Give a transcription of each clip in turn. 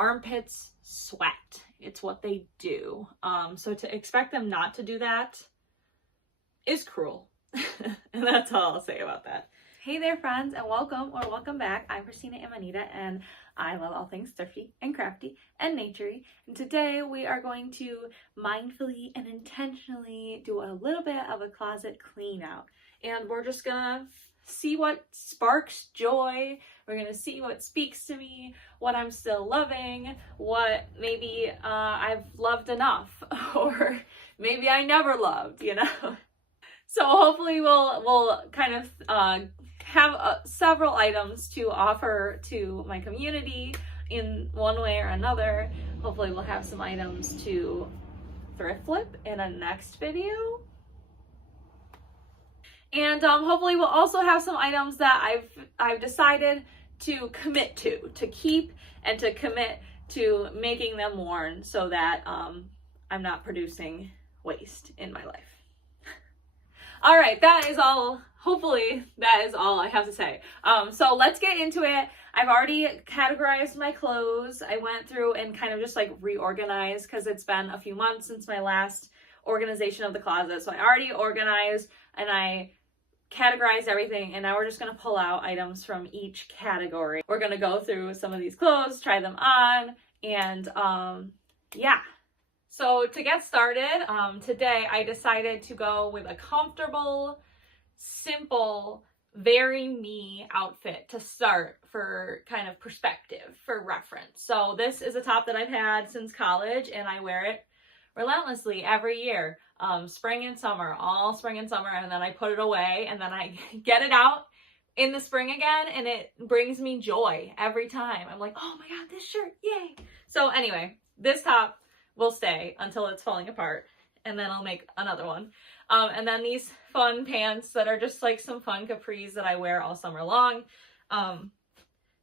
armpits sweat. It's what they do. So to expect them not to do that is cruel. And that's all I'll say about that. Hey there, friends, and welcome back. I'm Christina Amanita, and I love all things thrifty and crafty and naturey. And today we are going to mindfully and intentionally do a little bit of a closet clean out. And we're just gonna see what sparks joy. We're gonna see what speaks to me, what I'm still loving, what maybe I've loved enough, or maybe I never loved, you know? So hopefully we'll kind of have several items to offer to my community in one way or another. Hopefully we'll have some items to thrift flip in a next video. And hopefully we'll also have some items that I've decided to commit to keep and to commit to making them worn so that I'm not producing waste in my life. All right, that is all. Hopefully that is all I have to say. So let's get into it. I've already categorized my clothes. I went through and kind of just like reorganized because it's been a few months since my last organization of the closet. So I already organized and I categorized everything, and now we're just gonna pull out items from each category. We're gonna go through some of these clothes, try them on, and yeah. So to get started, today I decided to go with a comfortable, simple, very me outfit to start for kind of perspective, for reference. So this is a top that I've had since college, and I wear it relentlessly every year, spring and summer, all spring and summer, and then I put it away, and then I get it out in the spring again, and it brings me joy every time. I'm like, oh my god, this shirt, yay! So anyway, this top will stay until it's falling apart, and then I'll make another one. And then these fun pants that are just like some fun capris that I wear all summer long.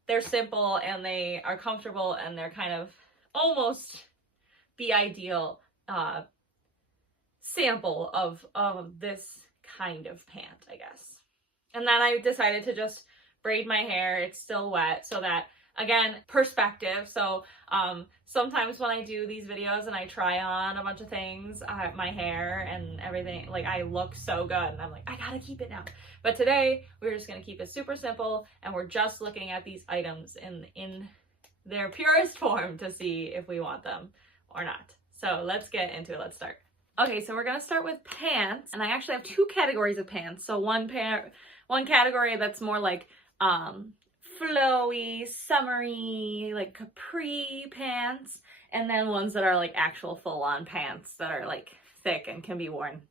They're simple and they are comfortable, and they're kind of almost the ideal sample of this kind of pant, I guess. And then I decided to just braid my hair. It's still wet, so that, again, perspective. So sometimes when I do these videos and I try on a bunch of things, my hair and everything, like I look so good and I'm like, I gotta keep it now. But today we're just gonna keep it super simple, and we're just looking at these items in their purest form to see if we want them or not. So let's get into it. Let's start. Okay, so we're gonna start with pants, and I actually have two categories of pants. So one category that's more like flowy, summery, like capri pants, and then ones that are like actual full-on pants that are like thick and can be worn,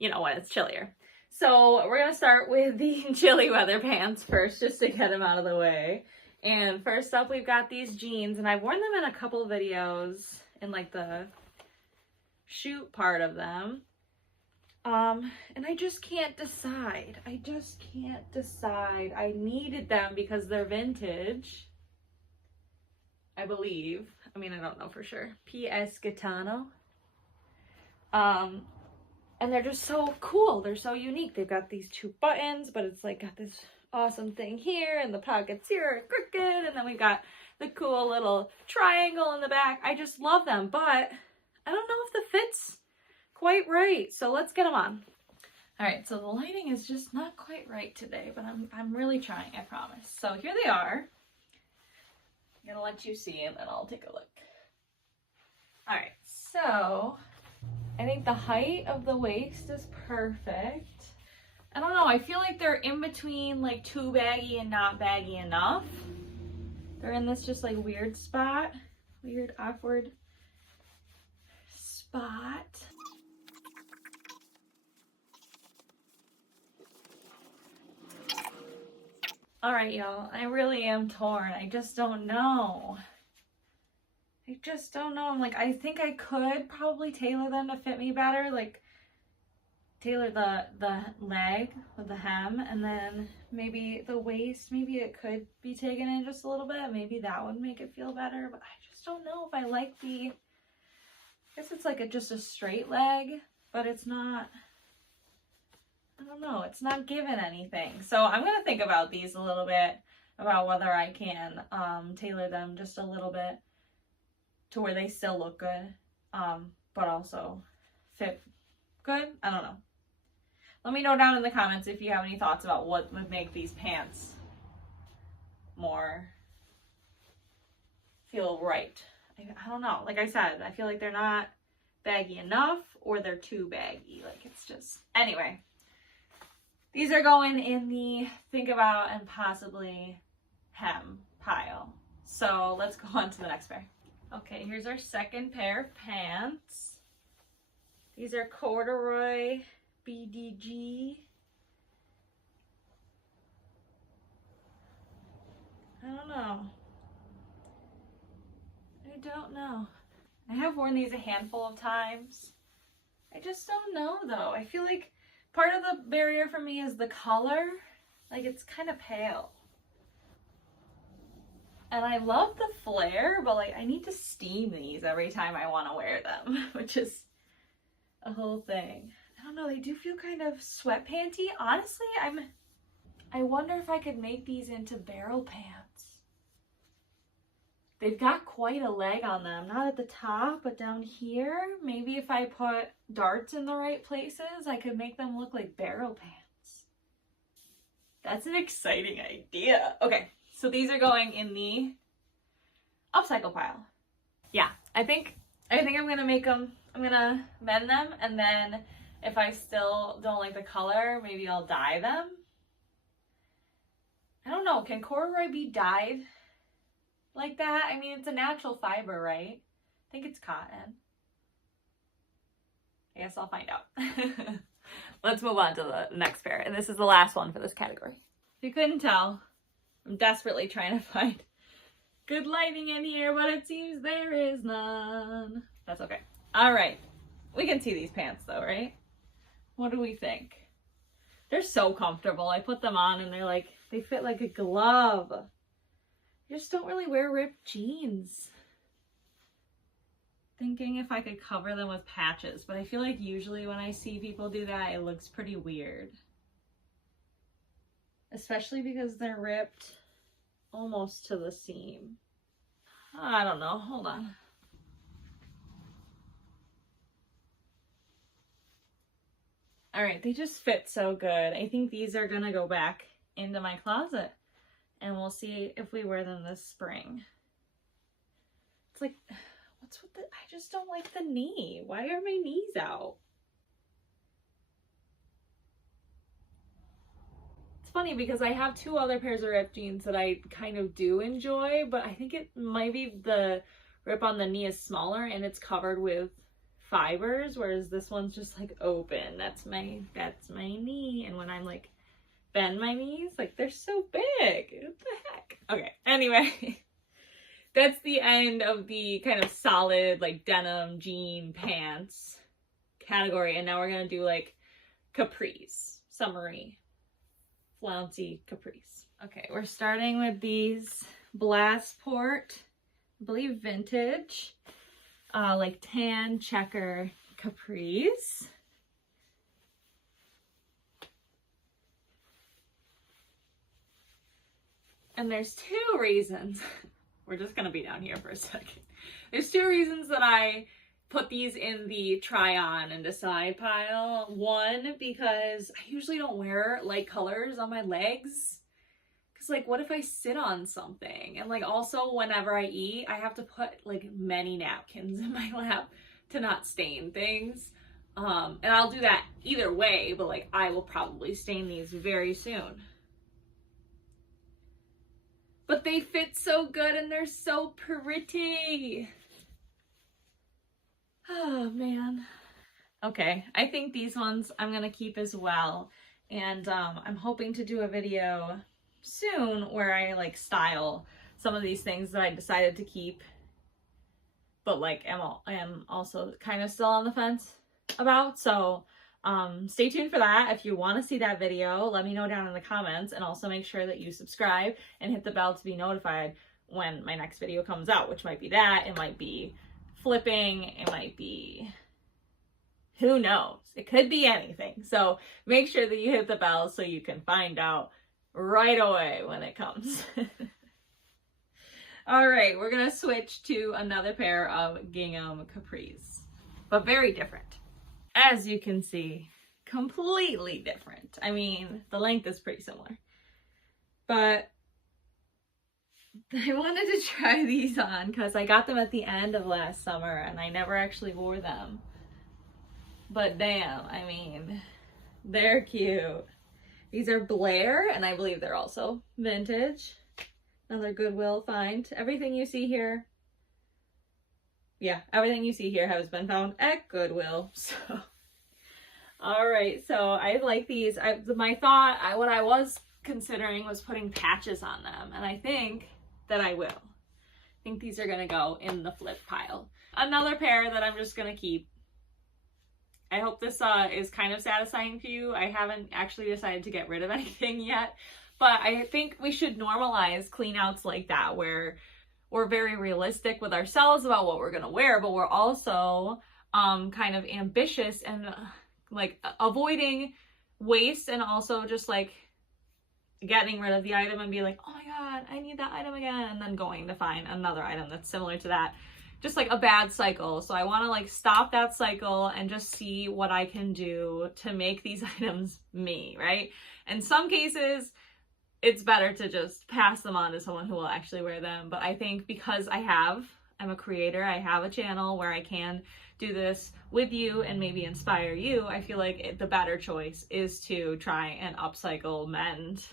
you know, when it's chillier. So we're gonna start with the chilly weather pants first, just to get them out of the way. And first up, we've got these jeans, and I've worn them in a couple of videos in like the shoot part of them. And I just can't decide. I needed them because they're vintage, I believe. I mean, I don't know for sure. P.S. Gitano. And they're just so cool. They're so unique. They've got these two buttons, but it's like got this awesome thing here, and the pockets here are crooked, and then we've got the cool little triangle in the back. I just love them, but I don't know if the fit's quite right. So let's get them on. All right, so the lighting is just not quite right today, but I'm really trying, I promise. So here they are. I'm gonna let you see, and then I'll take a look. All right, so I think the height of the waist is perfect. I don't know, I feel like they're in between like too baggy and not baggy enough. They're in this just like weird spot, weird, awkward spot. All right, y'all, I really am torn. I just don't know. I'm like, I think I could probably tailor them to fit me better, like tailor the leg with the hem, and then maybe the waist, maybe it could be taken in just a little bit. Maybe that would make it feel better, but I just don't know if I like I guess it's like just a straight leg, but it's not, I don't know, it's not given anything. So I'm gonna think about these a little bit, about whether I can tailor them just a little bit to where they still look good, but also fit good. I don't know. Let me know down in the comments if you have any thoughts about what would make these pants more feel right. I don't know. Like I said, I feel like they're not baggy enough or they're too baggy. Like it's just, anyway. These are going in the think about and possibly hem pile. So let's go on to the next pair. Okay, here's our second pair of pants. These are corduroy BDG. I don't know. I don't know. I have worn these a handful of times. I just don't know though. I feel like part of the barrier for me is the color. Like it's kind of pale. And I love the flare, but like I need to steam these every time I want to wear them, which is a whole thing. I don't know, they do feel kind of sweatpanty. Honestly, I wonder if I could make these into barrel pants. They've got quite a leg on them, not at the top, but down here. Maybe if I put darts in the right places, I could make them look like barrel pants. That's an exciting idea. Okay, so these are going in the upcycle pile. Yeah, I think I'm gonna make them, I'm gonna mend them, and then if I still don't like the color, maybe I'll dye them. I don't know, can corduroy be dyed like that? I mean, it's a natural fiber, right? I think it's cotton. I guess I'll find out. Let's move on to the next pair. And this is the last one for this category. If you couldn't tell, I'm desperately trying to find good lighting in here, but it seems there is none. That's okay. All right. We can see these pants though, right? What do we think? They're so comfortable. I put them on and they're like, they fit like a glove. I just don't really wear ripped jeans. Thinking if I could cover them with patches, but I feel like usually when I see people do that, it looks pretty weird. Especially because they're ripped almost to the seam. I don't know, hold on. All right, they just fit so good. I think these are gonna go back into my closet and we'll see if we wear them this spring. It's like, what's with the, I just don't like the knee. Why are my knees out? It's funny because I have two other pairs of ripped jeans that I kind of do enjoy, but I think it might be the rip on the knee is smaller and it's covered with fibers, whereas this one's just like open. That's my knee. And when I'm like bend my knees, like they're so big. What the heck? Okay, anyway. That's the end of the kind of solid like denim jean pants category. And now we're gonna do like capris, summery, flouncy capris. Okay, we're starting with these Blastport, I believe vintage, like tan checker capris. And there's two reasons. We're just gonna be down here for a second. There's two reasons that I put these in the try on and decide pile. One, because I usually don't wear light colors on my legs. Cause like, what if I sit on something? And like also whenever I eat, I have to put like many napkins in my lap to not stain things. And I'll do that either way, but like I will probably stain these very soon. But they fit so good and they're so pretty. Oh man. Okay, I think these ones I'm gonna keep as well. And I'm hoping to do a video soon where I like style some of these things that I decided to keep. But like I am also kind of still on the fence about. So stay tuned for that. If you want to see that video, let me know down in the comments, and also make sure that you subscribe and hit the bell to be notified when my next video comes out, which might be that, it might be flipping, it might be, who knows, it could be anything. So make sure that you hit the bell so you can find out right away when it comes. All right, we're gonna switch to another pair of gingham capris, but very different. As you can see, completely different. I mean, the length is pretty similar, but I wanted to try these on because I got them at the end of last summer and I never actually wore them. But damn, I mean, they're cute. These are Blair, and I believe they're also vintage. Another Goodwill find. Everything you see here, yeah, everything you see here has been found at Goodwill. So, all right, so I like these. What I was considering was putting patches on them, and I think that I will. I think these are gonna go in the flip pile. Another pair that I'm just gonna keep. I hope this is kind of satisfying for you. I haven't actually decided to get rid of anything yet, but I think we should normalize clean outs like that, where we're very realistic with ourselves about what we're gonna wear, but we're also kind of ambitious and like avoiding waste, and also just like getting rid of the item and be like, oh my god, I need that item again, and then going to find another item that's similar to that. Just like a bad cycle. So I want to like stop that cycle and just see what I can do to make these items me, right? In some cases, it's better to just pass them on to someone who will actually wear them. But I think because I'm a creator, I have a channel where I can do this with you and maybe inspire you, I feel like the better choice is to try and upcycle, mend,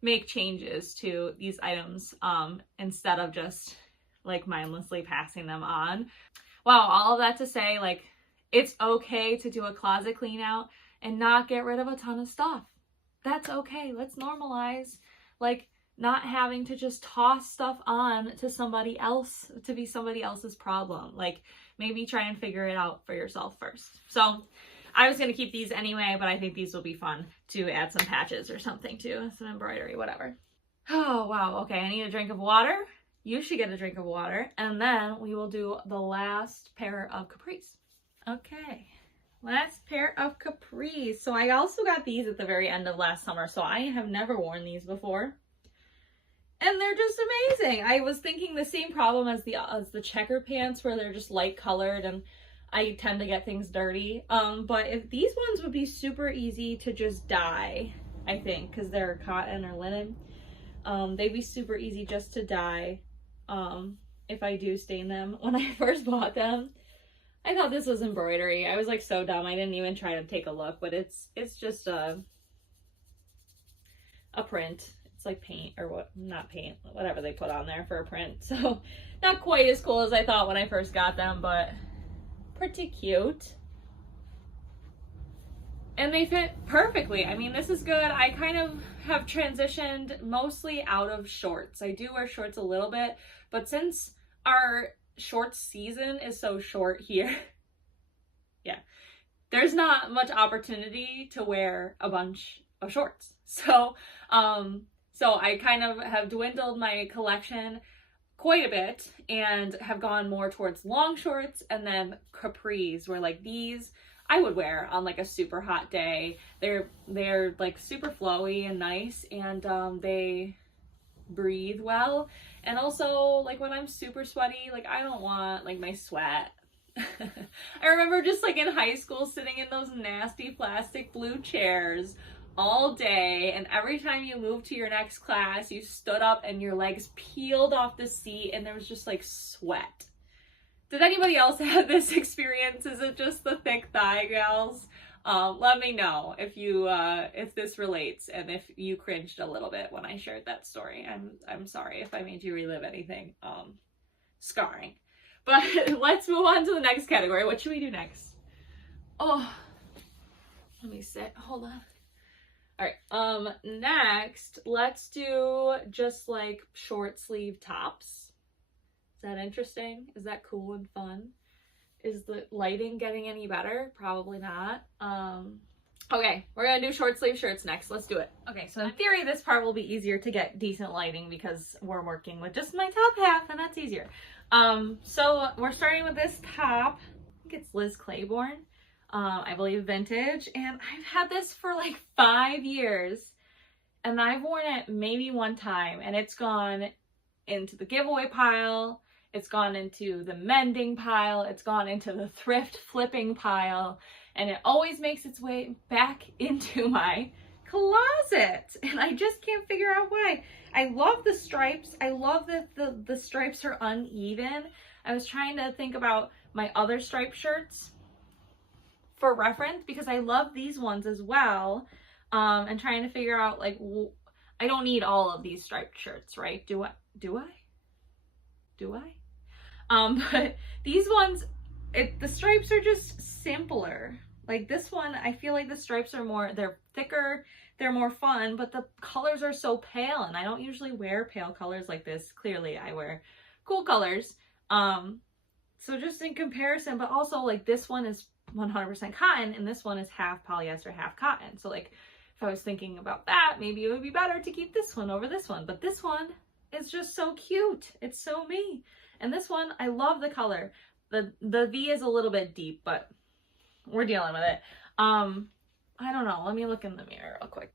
make changes to these items instead of just like mindlessly passing them on. Wow, all of that to say, like, it's okay to do a closet clean out and not get rid of a ton of stuff. That's okay. Let's normalize like not having to just toss stuff on to somebody else to be somebody else's problem. Like, maybe try and figure it out for yourself first. So I was gonna keep these anyway, but I think these will be fun to add some patches or something to, some embroidery, whatever. Oh wow, okay, I need a drink of water. You should get a drink of water, and then we will do the last pair of capris. Okay, last pair of capris. So I also got these at the very end of last summer, so I have never worn these before. And they're just amazing. I was thinking the same problem as the checker pants, where they're just light colored and I tend to get things dirty. But if these ones would be super easy to just dye, I think, because they're cotton or linen. They'd be super easy just to dye. If I do stain them. When I first bought them, I thought this was embroidery. I was like so dumb. I didn't even try to take a look, but it's just a print. It's like paint or what, not paint, whatever they put on there for a print. So not quite as cool as I thought when I first got them, but pretty cute. And they fit perfectly. I mean, this is good. I kind of have transitioned mostly out of shorts. I do wear shorts a little bit, but since our shorts season is so short here, yeah, there's not much opportunity to wear a bunch of shorts. So I kind of have dwindled my collection quite a bit and have gone more towards long shorts and then capris, where like these I would wear on like a super hot day. They're like super flowy and nice, and they breathe well. And also, like, when I'm super sweaty, like, I don't want like my sweat. I remember just like in high school sitting in those nasty plastic blue chairs all day, and every time you moved to your next class, you stood up and your legs peeled off the seat and there was just like sweat. Did anybody else have this experience? Is it just the thick thigh gals? Let me know if this relates and if you cringed a little bit when I shared that story. I'm sorry if I made you relive anything scarring. But let's move on to the next category. What should we do next? Oh, let me sit. Hold on. All right. Next, let's do just like short sleeve tops. Is that interesting? Is that cool and fun? Is the lighting getting any better? Probably not. Okay, we're gonna do short sleeve shirts next. Let's do it. Okay, so in theory, this part will be easier to get decent lighting because we're working with just my top half, and that's easier. So we're starting with this top. I think it's Liz Claiborne. I believe vintage, and I've had this for like 5 years, and I've worn it maybe one time, and it's gone into the giveaway pile. It's gone into the mending pile. It's gone into the thrift flipping pile. And it always makes its way back into my closet. And I just can't figure out why. I love the stripes. I love that the stripes are uneven. I was trying to think about my other striped shirts for reference because I love these ones as well. And trying to figure out, like, I don't need all of these striped shirts, right? Do I? But these ones, the stripes are just simpler. Like this one, I feel like the stripes are more, they're thicker, they're more fun, but the colors are so pale, and I don't usually wear pale colors like this. Clearly, I wear cool colors. So just in comparison, but also like this one is 100% cotton, and this one is half polyester, half cotton. So like, if I was thinking about that, maybe it would be better to keep this one over this one, but this one is just so cute. It's so me. And this one, I love the color. The V is a little bit deep, but we're dealing with it. I don't know. Let me look in the mirror real quick.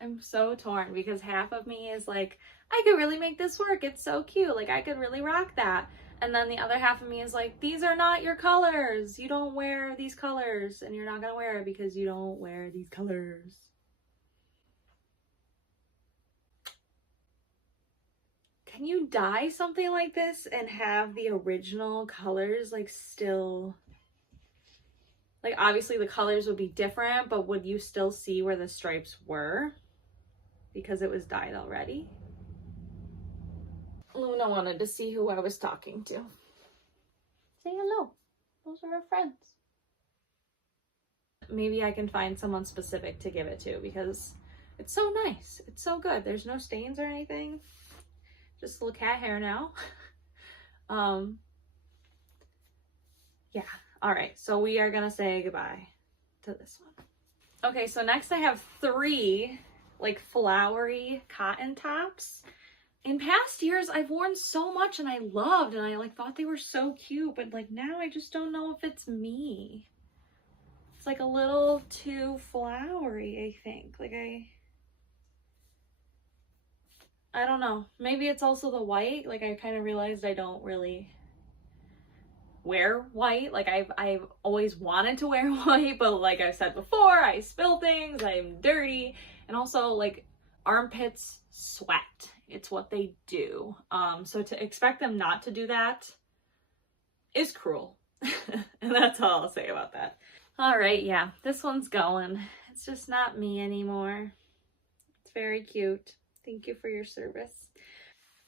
I'm so torn because half of me is like, I could really make this work. It's so cute. Like, I could really rock that. And then the other half of me is like, these are not your colors. You don't wear these colors, and you're not gonna wear it because you don't wear these colors. Can you dye something like this and have the original colors like still, like obviously the colors would be different, but would you still see where the stripes were because it was dyed already? Luna wanted to see who I was talking to. Say hello. Those are our friends. Maybe I can find someone specific to give it to because it's so nice. It's so good. There's no stains or anything. Just little cat hair now. Yeah. All right. So we are going to say goodbye to this one. Okay. So next I have 3 like flowery cotton tops. In past years, I've worn so much and I loved, and I like thought they were so cute, but like now I just don't know if it's me. It's like a little too flowery, I think. Like I don't know. Maybe it's also the white. Like I kind of realized I don't really wear white. Like I've always wanted to wear white, but like I said before, I spill things, I'm dirty, and also like armpits sweat. It's what they do. So to expect them not to do that is cruel. And that's all I'll say about that. All right, yeah, this one's going. It's just not me anymore. It's very cute. Thank you for your service.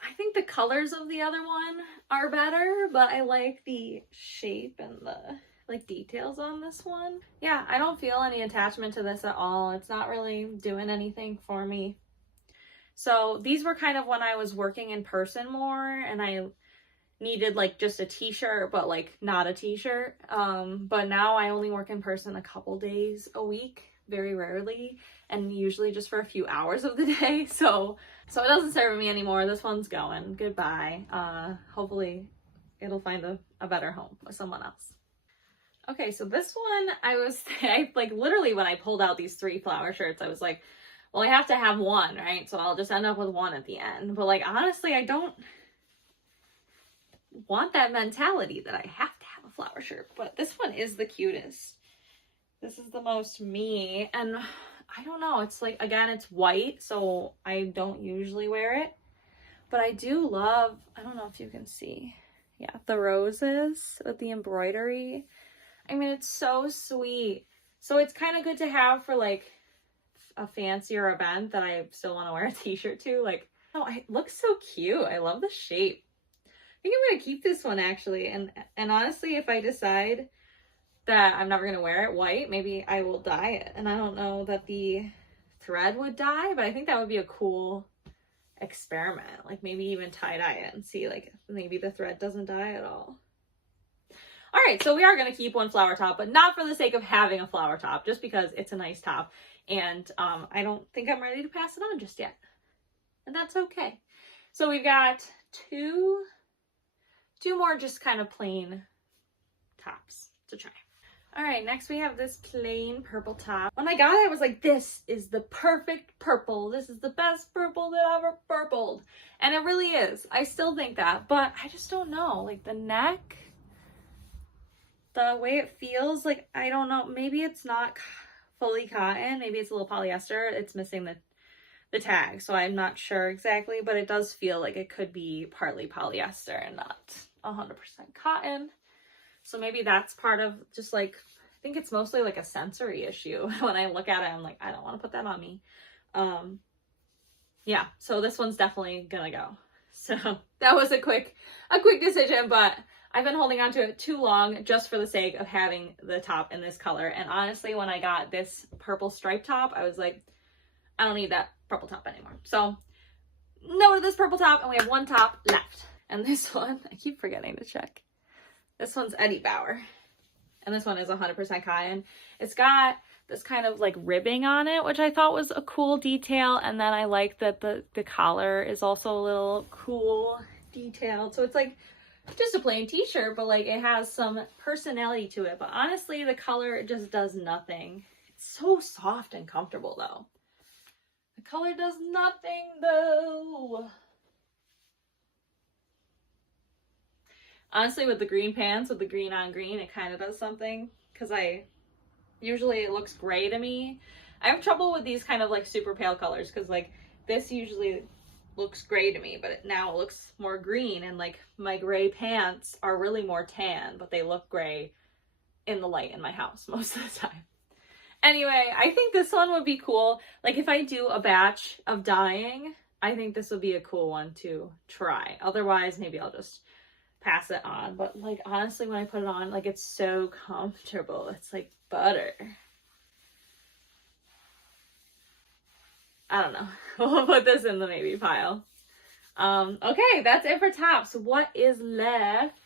I think the colors of the other one are better, but I like the shape and the like details on this one. Yeah, I don't feel any attachment to this at all. It's not really doing anything for me. So these were kind of when I was working in person more and I needed like just a t-shirt, but like not a t-shirt. But now I only work in person a couple days a week, very rarely, and usually just for a few hours of the day. So it doesn't serve me anymore. This one's going. Goodbye. Hopefully it'll find a better home with someone else. Okay, so this one I like literally when I pulled out these 3 flower shirts, I was like, well, I have to have one, right? So I'll just end up with one at the end. But like, honestly, I don't want that mentality that I have to have a flower shirt. But this one is the cutest. This is the most me. And I don't know. It's like, again, it's white, so I don't usually wear it. But I do love, I don't know if you can see. Yeah, the roses with the embroidery. I mean, it's so sweet. So it's kind of good to have for like a fancier event that I still want to wear a t-shirt to. Like, oh, it looks so cute. I love the shape. I think I'm gonna keep this one actually, and honestly, if I decide that I'm never gonna wear it white, maybe I will dye it. And I don't know that the thread would dye, but I think that would be a cool experiment. Like maybe even tie-dye it and see like maybe the thread doesn't dye at all. All right, so we are going to keep one flower top, but not for the sake of having a flower top, just because it's a nice top. And I don't think I'm ready to pass it on just yet. And that's okay. So we've got two more just kind of plain tops to try. All right, next we have this plain purple top. When I got it, I was like, this is the perfect purple. This is the best purple that I've ever purpled. And it really is. I still think that, but I just don't know. Like the neck, the way it feels, like, I don't know. Maybe it's not fully cotton. Maybe it's a little polyester. It's missing the tag, so I'm not sure exactly, but it does feel like it could be partly polyester and not 100% cotton. So maybe that's part of just like, I think it's mostly like a sensory issue. When I look at it, I'm like, I don't want to put that on me. Yeah, so this one's definitely gonna go. So that was a quick decision, but I've been holding on to it too long just for the sake of having the top in this color. And honestly, when I got this purple stripe top, I was like, I don't need that purple top anymore. So no to this purple top, and we have one top left. And this one, I keep forgetting to check. This one's Eddie Bauer, and this one is 100% cotton. It's got this kind of like ribbing on it, which I thought was a cool detail. And then I like that the collar is also a little cool detail. So it's like just a plain t-shirt, but like it has some personality to it. But honestly, the color just does nothing. It's so soft and comfortable though. The color does nothing though. Honestly, with the green pants, with the green on green, it kind of does something, because usually it looks gray to me. I have trouble with these kind of like super pale colors, because like this usually looks gray to me, but now it looks more green, and like my gray pants are really more tan, but they look gray in the light in my house most of the time. Anyway, I think this one would be cool. Like if I do a batch of dyeing, I think this would be a cool one to try. Otherwise, maybe I'll just pass it on. But like honestly, when I put it on, like it's so comfortable. It's like butter. I don't know. We'll put this in the maybe pile. Okay, that's it for tops. What is left?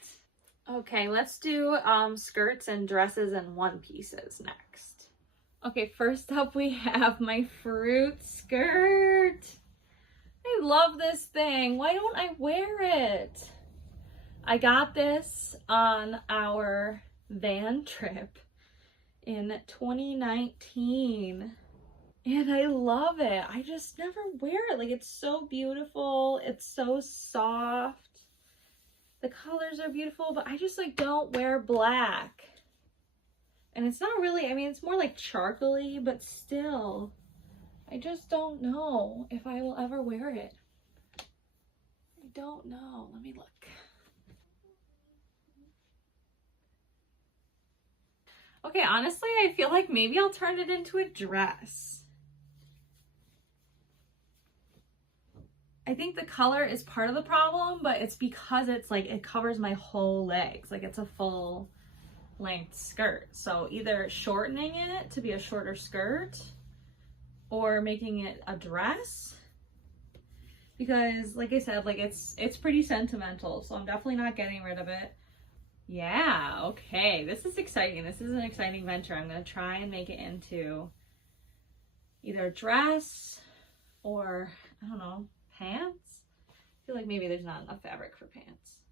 Okay, let's do skirts and dresses and one pieces next. Okay, first up we have my fruit skirt. I love this thing. Why don't I wear it? I got this on our van trip in 2019 and I love it. I just never wear it. Like it's so beautiful. It's so soft. The colors are beautiful, but I just like don't wear black. And it's not really, I mean, it's more like charcoaly, but still, I just don't know if I will ever wear it. I don't know. Let me look. Okay, honestly, I feel like maybe I'll turn it into a dress. I think the color is part of the problem, but it's because it's like, it covers my whole legs. Like it's a full length skirt. So either shortening it to be a shorter skirt or making it a dress. Because like I said, like it's pretty sentimental. So I'm definitely not getting rid of it. Yeah, okay, this is exciting. This is an exciting venture. I'm going to try and make it into either a dress or, I don't know, pants. I feel like maybe there's not enough fabric for pants.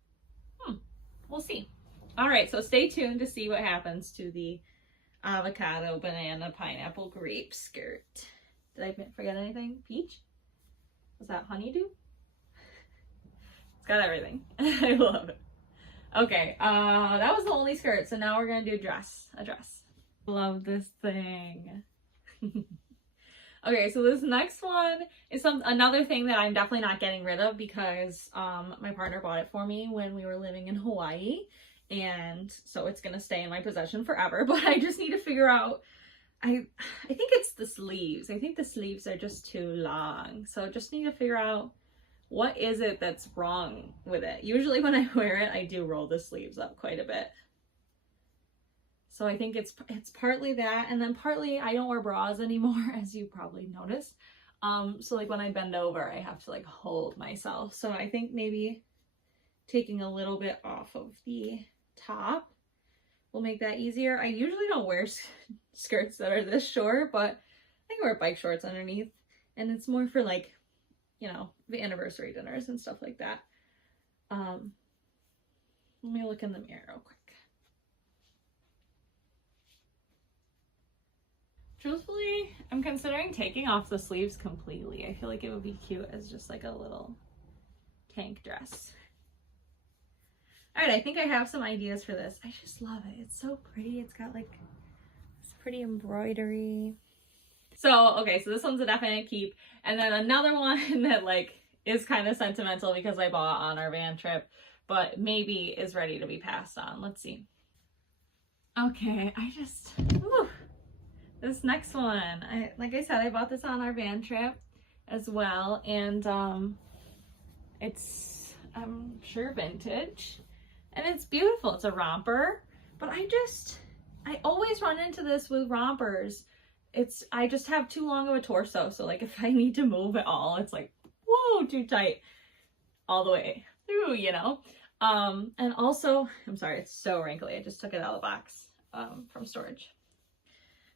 We'll see. All right, so stay tuned to see what happens to the avocado, banana, pineapple, grape skirt. Did I forget anything? Peach? Was that honeydew? It's got everything. I love it. Okay, that was the only skirt, so now we're gonna do a dress. Love this thing. Okay, so this next one is another thing that I'm definitely not getting rid of because my partner bought it for me when we were living in Hawaii, and so it's gonna stay in my possession forever. But I just need to figure out. I think it's the sleeves. I think the sleeves are just too long, so just need to figure out. What is it that's wrong with it? Usually when I wear it, I do roll the sleeves up quite a bit. So I think it's partly that, and then partly I don't wear bras anymore, as you probably noticed. So like when I bend over, I have to like hold myself. So I think maybe taking a little bit off of the top will make that easier. I usually don't wear skirts that are this short, but I can wear bike shorts underneath, and it's more for like, you know, the anniversary dinners and stuff like that. Let me look in the mirror real quick. Truthfully, I'm considering taking off the sleeves completely. I feel like it would be cute as just like a little tank dress. All right, I think I have some ideas for this. I just love it. It's so pretty. It's got like this pretty embroidery. So, okay, so this one's a definite keep. And then another one that like is kind of sentimental because I bought on our van trip, but maybe is ready to be passed on. Let's see. Okay, whew, this next one, like I said, I bought this on our van trip as well, and it's, I'm sure, vintage, and it's beautiful. It's a romper, but I always run into this with rompers. I just have too long of a torso, so like if I need to move at all, it's like, whoa, too tight all the way through, you know? And also, I'm sorry, it's so wrinkly. I just took it out of the box from storage.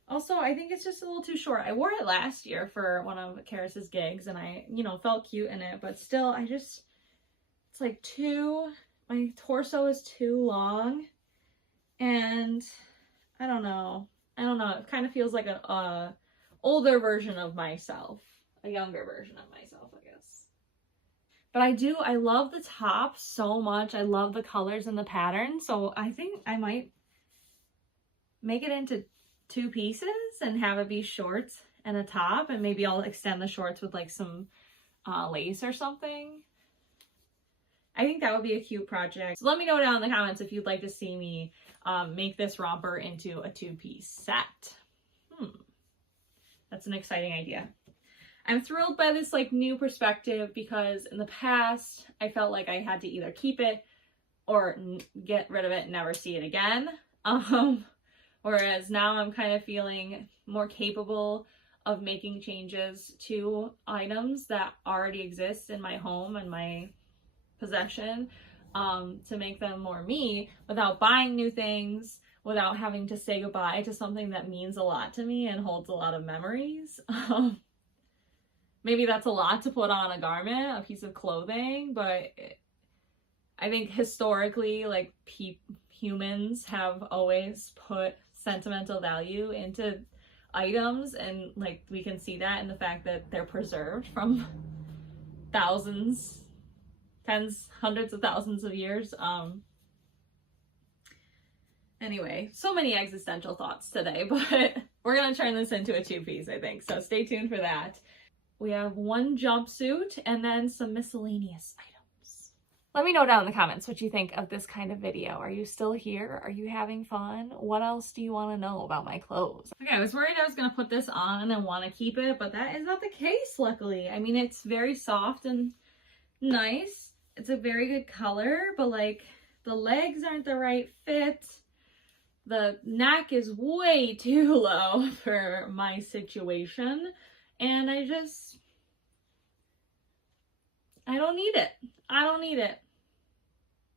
Also, I think it's just a little too short. I wore it last year for one of Karis's gigs, and I, you know, felt cute in it, but still, it's like my torso is too long, and I don't know. It kind of feels like a older version of myself, a younger version of myself, I guess. But I love the top so much. I love the colors and the pattern, so I think I might make it into 2 pieces and have it be shorts and a top, and maybe I'll extend the shorts with like some lace or something. I think that would be a cute project. So let me know down in the comments if you'd like to see me make this romper into a 2-piece set. That's an exciting idea. I'm thrilled by this like new perspective because in the past I felt like I had to either keep it or get rid of it and never see it again. Whereas now I'm kind of feeling more capable of making changes to items that already exist in my home and my possession, to make them more me without buying new things, without having to say goodbye to something that means a lot to me and holds a lot of memories. Maybe that's a lot to put on a garment, a piece of clothing, but I think historically, like, humans have always put sentimental value into items, and like we can see that in the fact that they're preserved from thousands, tens, hundreds of thousands of years. Anyway, so many existential thoughts today, but we're gonna turn this into a 2-piece, I think, so stay tuned for that. We have 1 jumpsuit and then some miscellaneous items. Let me know down in the comments what you think of this kind of video. Are you still here? Are you having fun? What else do you want to know about my clothes? Okay, I was worried I was going to put this on and want to keep it, but that is not the case, luckily. I mean, it's very soft and nice. It's a very good color, but like the legs aren't the right fit. The neck is way too low for my situation, and I don't need it. I don't need it.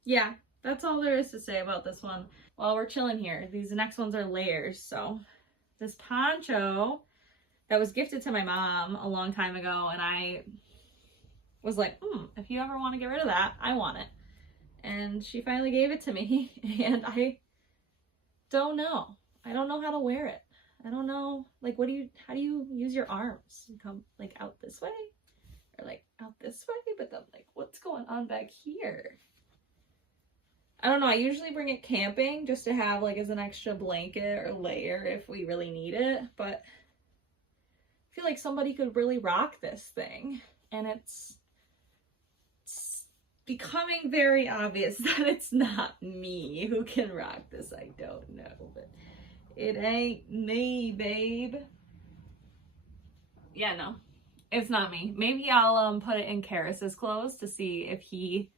Yeah, that's all there is to say about this one. While we're chilling here, these next ones are layers. So this poncho that was gifted to my mom a long time ago, and I was like, if you ever want to get rid of that, I want it. And she finally gave it to me, and I don't know. I don't know how to wear it. I don't know, like, how do you use your arms? You come like out this way? Or like out this way, but then like what's going on back here? I don't know. I usually bring it camping just to have like as an extra blanket or layer if we really need it, but I feel like somebody could really rock this thing, and it's becoming very obvious that it's not me who can rock this. I don't know, but it ain't me, babe. Yeah, no. It's not me. Maybe I'll put it in Karis's clothes to see if he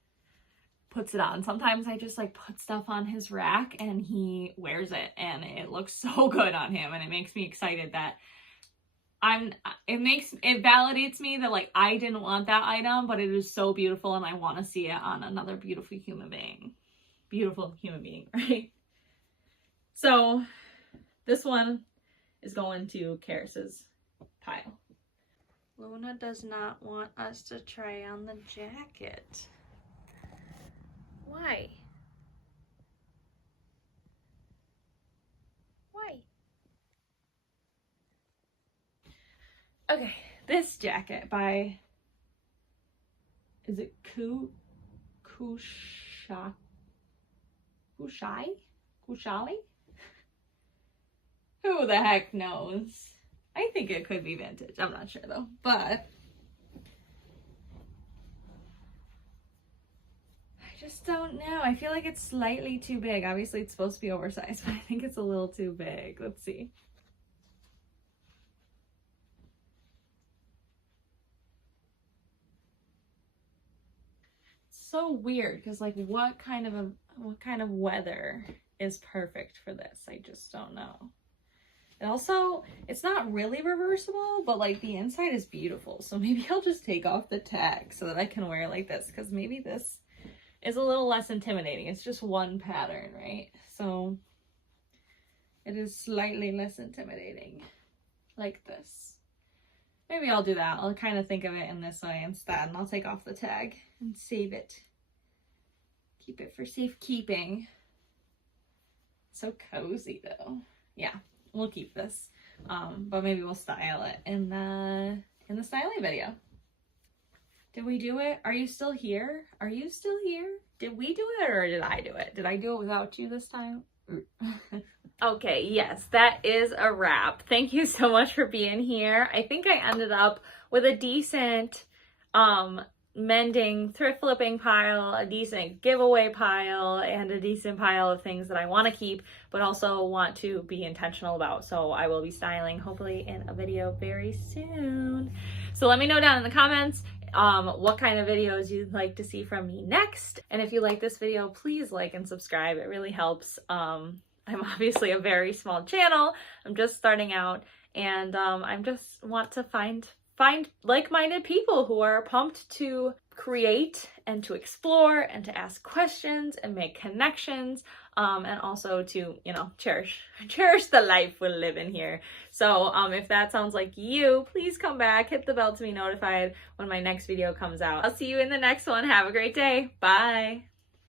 puts it on. Sometimes I just like put stuff on his rack and he wears it and it looks so good on him, and it makes me excited that it validates me that like I didn't want that item, but it is so beautiful and I want to see it on another beautiful human being. Beautiful human being, right? So this one is going to Karis's pile. Luna does not want us to try on the jacket. Why? Why? Okay, this jacket by, is it Kushai? Who the heck knows? I think it could be vintage. I'm not sure though, but I just don't know. I feel like it's slightly too big. Obviously it's supposed to be oversized, but I think it's a little too big. Let's see. It's so weird because like what kind of weather is perfect for this? I just don't know. And also, it's not really reversible, but like the inside is beautiful. So maybe I'll just take off the tag so that I can wear it like this, because maybe this is a little less intimidating. It's just one pattern, right? So it is slightly less intimidating, like this. Maybe I'll do that. I'll kind of think of it in this way instead, and I'll take off the tag and save it. Keep it for safekeeping. So cozy though. Yeah. We'll keep this, but maybe we'll style it in the styling video. Did we do it? Are you still here? Are you still here? Did we do it or did I do it? Did I do it without you this time? Okay, yes, that is a wrap. Thank you so much for being here. I think I ended up with a decent mending, thrift flipping pile, a decent giveaway pile, and a decent pile of things that I want to keep, but also want to be intentional about. So I will be styling hopefully in a video very soon. So let me know down in the comments what kind of videos you'd like to see from me next. And if you like this video, please like and subscribe. It really helps. I'm obviously a very small channel. I'm just starting out, and I just want to find like-minded people who are pumped to create and to explore and to ask questions and make connections, and also to, you know, cherish the life we're living here. So if that sounds like you, please come back, hit the bell to be notified when my next video comes out. I'll see you in the next one. Have a great day. Bye.